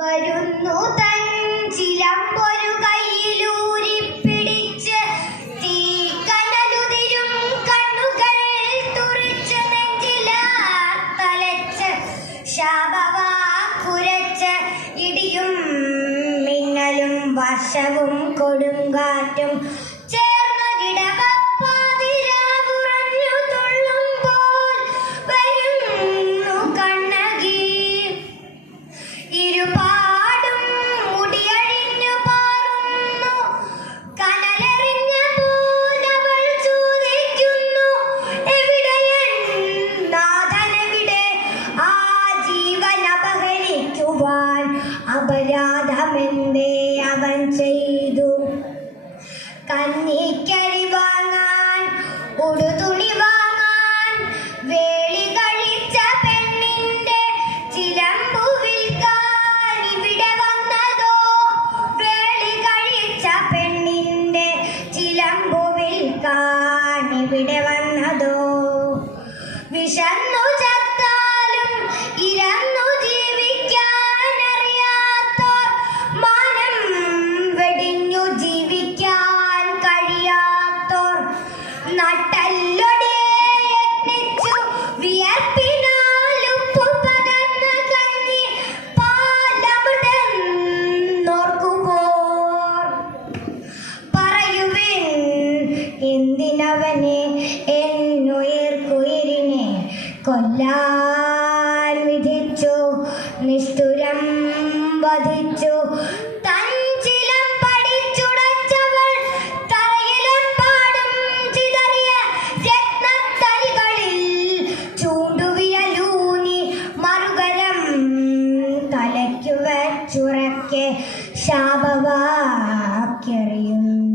വരുന്നു തൻ ചിലമ്പൊരു കയ്യിലൂരി പിടിച്ച് തീക്കനലുതിരും കണ്ണുകൾ തുറിച്ച് നെഞ്ചിലത്തലച്ച് ശാപവാക്കുരച്ച് ഇടിയും മിന്നലും വർഷവും കൊടുങ്കാറ്റും അപരാധമെന്തേ അവൻ ചെയ്തു? കഞ്ഞിക്കരി വാങ്ങാൻ ഉടുതുണി വാങ്ങാൻ വേളി കഴിച്ച പെണ്ണിന്റെ ചിലമ്പു വിൽക്കാൻ ഇവിടെ വന്നതോ? വേളി കഴിച്ച പെണ്ണിന്റെ ചിലമ്പു വിൽക്കാൻ ഇവിടെ വന്നതോ? വിശന്നു ചത്താലും ഇരന്നു എന്തിനവനെ എന്നുയർക്കുയിരിനെ കൊല്ലാൻ വിധിച്ചു, നിഷ്ഠുരം വധിച്ചു. തൻ ചിലമ്പടിച്ചുടച്ചവൾ തറയിലെമ്പാടും ചിതറിയ രത്നത്തരികളിൽ ചൂണ്ടുവിരലൂന്നി മറുകരം തലയ്ക്കു വച്ചുറക്കെ ശാപവാക്യെറിയുന്നു.